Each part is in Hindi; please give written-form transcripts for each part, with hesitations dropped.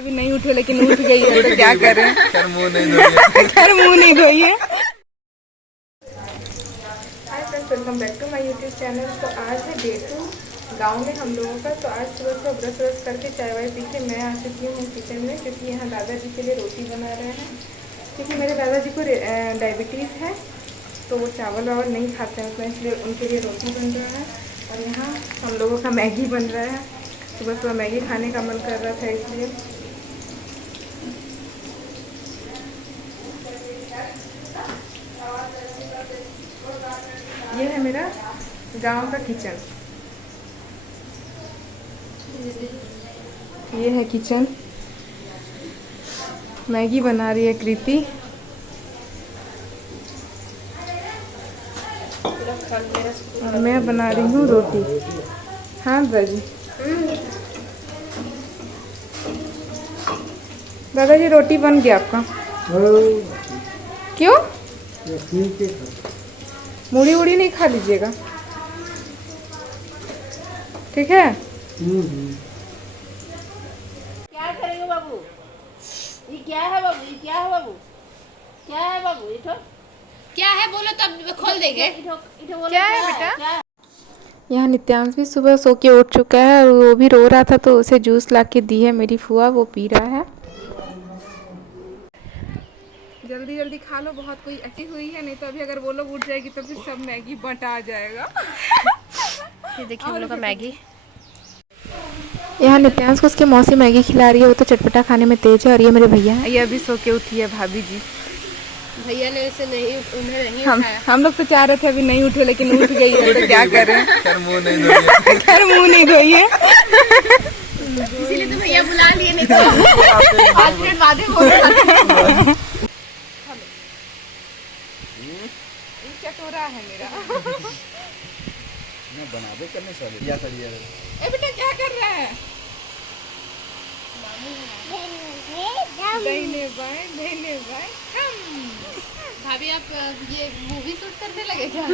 अभी नहीं उठे, लेकिन उठ गई है तो क्या करें। खैर मुंह नहीं धोइए। खैर मुंह नहीं धोइए। Hi friends, welcome back to my YouTube channel. तो आज है डे 2 गांव में हम लोगों का। तो आज सुबह सुबह ब्रश व्रश करके चाय वाय पी के मैं आ चुकी हूँ किचन में, क्योंकि यहाँ दादाजी के लिए रोटी बना रहे हैं। क्योंकि मेरे दादाजी को डायबिटीज़ है, तो वो चावल वावल नहीं खाते हैं, तो इसलिए उनके लिए रोटी बन रहा है। और यहाँ हम लोगों का मैगी बन रहा है। सुबह सुबह मैगी खाने का मन कर रहा था, इसलिए। ये है मेरा गांव का किचन। ये है किचन। मैगी बना रही है कृति। और मैं बना रही हूँ रोटी। हाँ दादाजी। दादाजी रोटी बन गया आपका? क्यों? मूढ़ी उड़ी नहीं खा लीजिएगा, ठीक है? क्या करेंगे बाबू? ये क्या है बाबू? ये क्या है बाबू? क्या है बाबू? इठो क्या है बोलो तो अब खोल देंगे। इठो इठो बोलो क्या है बेटा? क्या है? यहाँ नित्यांश भी सुबह सो के उठ चुका है और वो भी रो रहा था, तो उसे जूस ला के दी है मेरी फुआ, वो पी रहा है। जल्दी जल्दी खा लो, बहुत कोई ऐसी हुई है, नहीं तो अभी अगर वो लोग उठ जाएगी तो फिर सब मैगी बटा जाएगा। ये देखिए हम लोग का मैगी। यहाँ नित्यांश को उसकी मौसी मैगी खिला रही है, वो तो चटपटा खाने में तेज है। और ये मेरे भैया हैं, ये अभी सो के उठी है भाभी जी। भैया ने उसे नहीं उन्हें नहीं हम लोग तो चाह रहे थे अभी नहीं उठे, लेकिन उठ गई है तो क्या करें। खैर मुंह नहीं धोइए। खैर मुंह नहीं धोइए। इसीलिए तो भैया बुला लिए, नहीं तो 5 मिनट बाद ही बोल। चटोरा है मेरा। मैं बनावे करने चले या करिए। ए बेटा क्या कर रहा है? दाहिने बाएं दाहिने बाएं हम। भाभी आप ये मूवी शूट करने लगे क्या?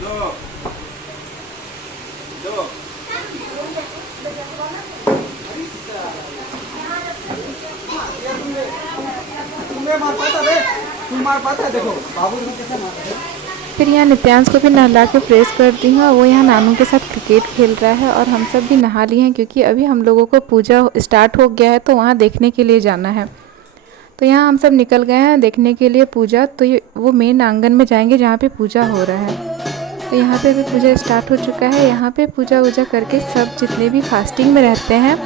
दो दो देखो बाबू कैसे मारता है। फिर यहाँ नित्यांश को भी नहला के प्रेस कर दी हूँ। वो यहाँ नानू के साथ क्रिकेट खेल रहा है और हम सब भी नहा लिए हैं, क्योंकि अभी हम लोगों को पूजा स्टार्ट हो गया है, तो वहाँ देखने के लिए जाना है। तो यहाँ हम सब निकल गए हैं देखने के लिए पूजा। तो ये वो मेन आंगन में जाएंगे जहाँ पे पूजा हो रहा है। तो यहाँ पे भी पूजा स्टार्ट हो चुका है। यहाँ पे पूजा वूजा करके सब जितने भी फास्टिंग में रहते हैं,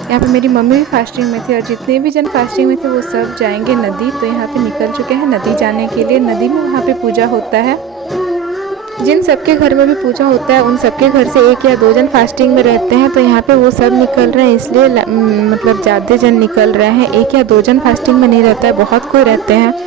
यहाँ पे मेरी मम्मी भी फास्टिंग में थी और जितने भी जन फास्टिंग में थे वो सब जाएंगे नदी। तो यहाँ पे निकल चुके हैं नदी जाने के लिए। नदी में वहाँ पे पूजा होता है। जिन सबके घर में भी पूजा होता है उन सबके घर से 1 या 2 जन फास्टिंग में रहते हैं। तो यहाँ पे वो सब निकल रहे हैं, इसलिए मतलब ज़्यादा जन निकल रहे हैं। 1 या 2 जन फास्टिंग में नहीं रहता है, बहुत कोई रहते हैं।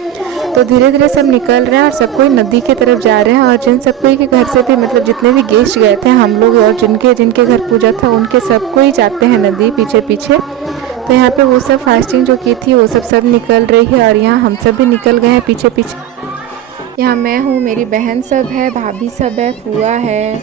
तो धीरे धीरे सब निकल रहे हैं और सब कोई नदी की तरफ जा रहे हैं। और जिन सब कोई के घर से भी मतलब जितने भी गेस्ट गए थे हम लोग और जिनके जिनके घर पूजा था, उनके सब कोई जाते हैं नदी पीछे पीछे। तो यहाँ पे वो सब फास्टिंग जो की थी वो सब निकल रही है और यहाँ हम सब भी निकल गए हैं पीछे पीछे। यहाँ मैं हूँ, मेरी बहन सब है, भाभी सब है, फुआ है,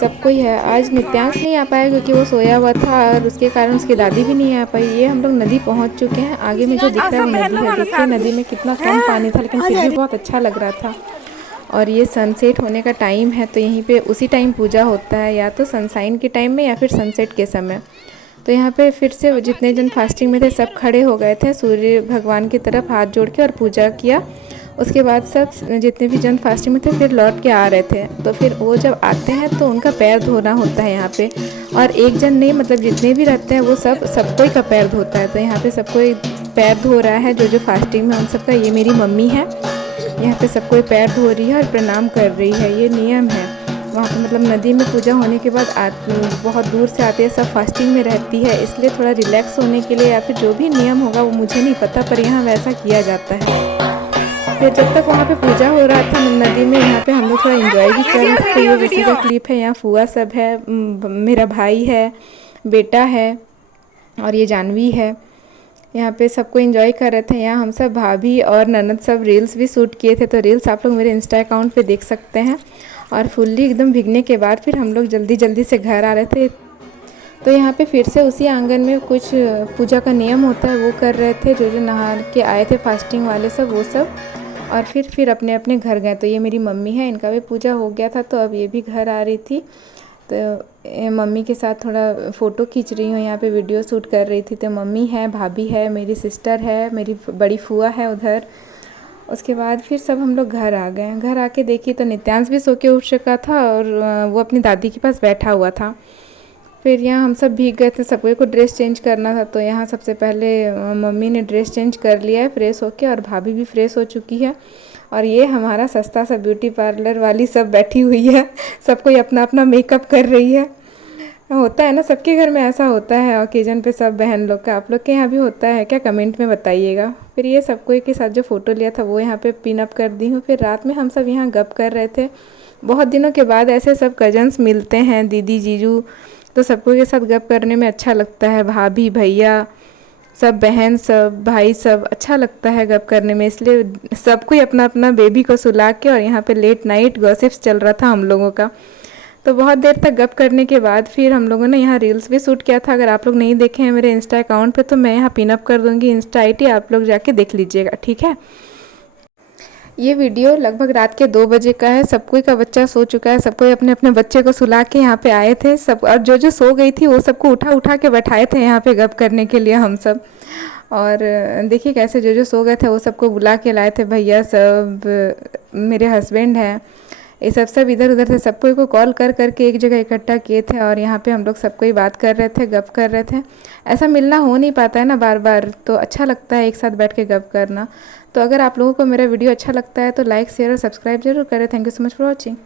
सब कोई है। आज नित्यांश नहीं आ पाया क्योंकि वो सोया हुआ था और उसके कारण उसकी दादी भी नहीं आ पाई। ये हम लोग नदी पहुँच चुके हैं। आगे में जो दिख रहा है वो नदी है। देखिए नदी में कितना कम पानी था, लेकिन फिर भी बहुत अच्छा लग रहा था। और ये सनसेट होने का टाइम है, तो यहीं पे उसी टाइम पूजा होता है, या तो सनसाइन के टाइम में या फिर सनसेट के समय। तो यहाँ पे फिर से जितने जन फास्टिंग में थे सब खड़े हो गए थे सूर्य भगवान की तरफ हाथ जोड़ के और पूजा किया। उसके बाद सब जितने भी जन फास्टिंग में थे फिर लौट के आ रहे थे। तो फिर वो जब आते हैं तो उनका पैर धोना होता है यहाँ पे। और एक जन नहीं, मतलब जितने भी रहते हैं वो सब कोई का पैर धोता है। तो यहाँ पे सब कोई पैर धो रहा है, जो फास्टिंग में उन सबका। ये मेरी मम्मी है, यहाँ पे सब कोई पैर धो रही है और प्रणाम कर रही है। ये नियम है वहाँ पे। मतलब नदी में पूजा होने के बाद बहुत दूर से आते हैं, सब फास्टिंग में रहती है, इसलिए थोड़ा रिलैक्स होने के लिए या फिर जो भी नियम होगा वो मुझे नहीं पता, पर यहाँ वैसा किया जाता है। फिर जब तक वहाँ पे पूजा हो रहा था नदी में, यहाँ पे हम लोग थोड़ा एंजॉय भी कर रहे थे। तो ये उसी का क्लिप है। यहाँ फुआ सब है, मेरा भाई है, बेटा है और ये जानवी है। यहाँ पे सबको एंजॉय कर रहे थे। यहाँ हम सब भाभी और ननद सब रील्स भी शूट किए थे, तो रील्स आप लोग मेरे इंस्टा अकाउंट पे देख सकते हैं। और फुल्ली एकदम भीगने के बाद फिर हम लोग जल्दी जल्दी से घर आ रहे थे। तो यहाँ पे फिर से उसी आंगन में कुछ पूजा का नियम होता है वो कर रहे थे, जो जो नहा के आए थे फास्टिंग वाले सब वो सब, और फिर अपने अपने घर गए। तो ये मेरी मम्मी है, इनका भी पूजा हो गया था तो अब ये भी घर आ रही थी। तो मम्मी के साथ थोड़ा फ़ोटो खींच रही हूँ, यहाँ पे वीडियो शूट कर रही थी। तो मम्मी है, भाभी है, मेरी सिस्टर है, मेरी बड़ी फूआ है उधर। उसके बाद फिर सब हम लोग घर आ गए। घर आके देखी तो नित्यांश भी सो के उठ चुका था और वो अपनी दादी के पास बैठा हुआ था। फिर यहाँ हम सब भीग गए थे, सबको को ड्रेस चेंज करना था। तो यहाँ सबसे पहले मम्मी ने ड्रेस चेंज कर लिया है फ्रेश होके, और भाभी भी फ्रेश हो चुकी है। और ये हमारा सस्ता सा ब्यूटी पार्लर वाली सब बैठी हुई है, सब कोई अपना अपना मेकअप कर रही है। होता है ना, सबके घर में ऐसा होता है ओकेजन पे, सब बहन लोग का। आप लोग के यहाँ भी होता है क्या? कमेंट में बताइएगा। फिर ये सबको के साथ जो फ़ोटो लिया था वो यहाँ पे पिन अप कर दी हूँ। फिर रात में हम सब यहाँ गप कर रहे थे। बहुत दिनों के बाद ऐसे सब कजन्स मिलते हैं, दीदी जीजू, तो सबको के साथ गप करने में अच्छा लगता है। भाभी भैया सब, बहन सब, भाई सब, अच्छा लगता है गप करने में। इसलिए सब कोई अपना अपना बेबी को सुला के, और यहाँ पे लेट नाइट गॉसिप्स चल रहा था हम लोगों का। तो बहुत देर तक गप करने के बाद फिर हम लोगों ने यहाँ रील्स भी शूट किया था। अगर आप लोग नहीं देखे हैं मेरे इंस्टा अकाउंट पे तो मैं यहाँ पिन अप कर दूँगी इंस्टा आईडी, आप लोग जाके देख लीजिएगा, ठीक है। ये वीडियो लगभग रात के 2 बजे का है। सब कोई का बच्चा सो चुका है, सब कोई अपने अपने बच्चे को सुला के यहाँ पे आए थे सब, और जो जो सो गई थी वो सबको उठा उठा के बैठाए थे यहाँ पे गप करने के लिए हम सब। और देखिए कैसे जो जो सो गए थे वो सबको बुला के लाए थे। भैया सब, मेरे हस्बैंड हैं, ये सब इधर उधर थे। सबको को कॉल कर करके एक जगह इकट्ठा किए थे, और यहाँ पे हम लोग सबको ही बात कर रहे थे, गप कर रहे थे। ऐसा मिलना हो नहीं पाता है ना बार बार, तो अच्छा लगता है एक साथ बैठ के गप करना। तो अगर आप लोगों को मेरा वीडियो अच्छा लगता है तो लाइक शेयर और सब्सक्राइब जरूर करें। Thank you so much for watching.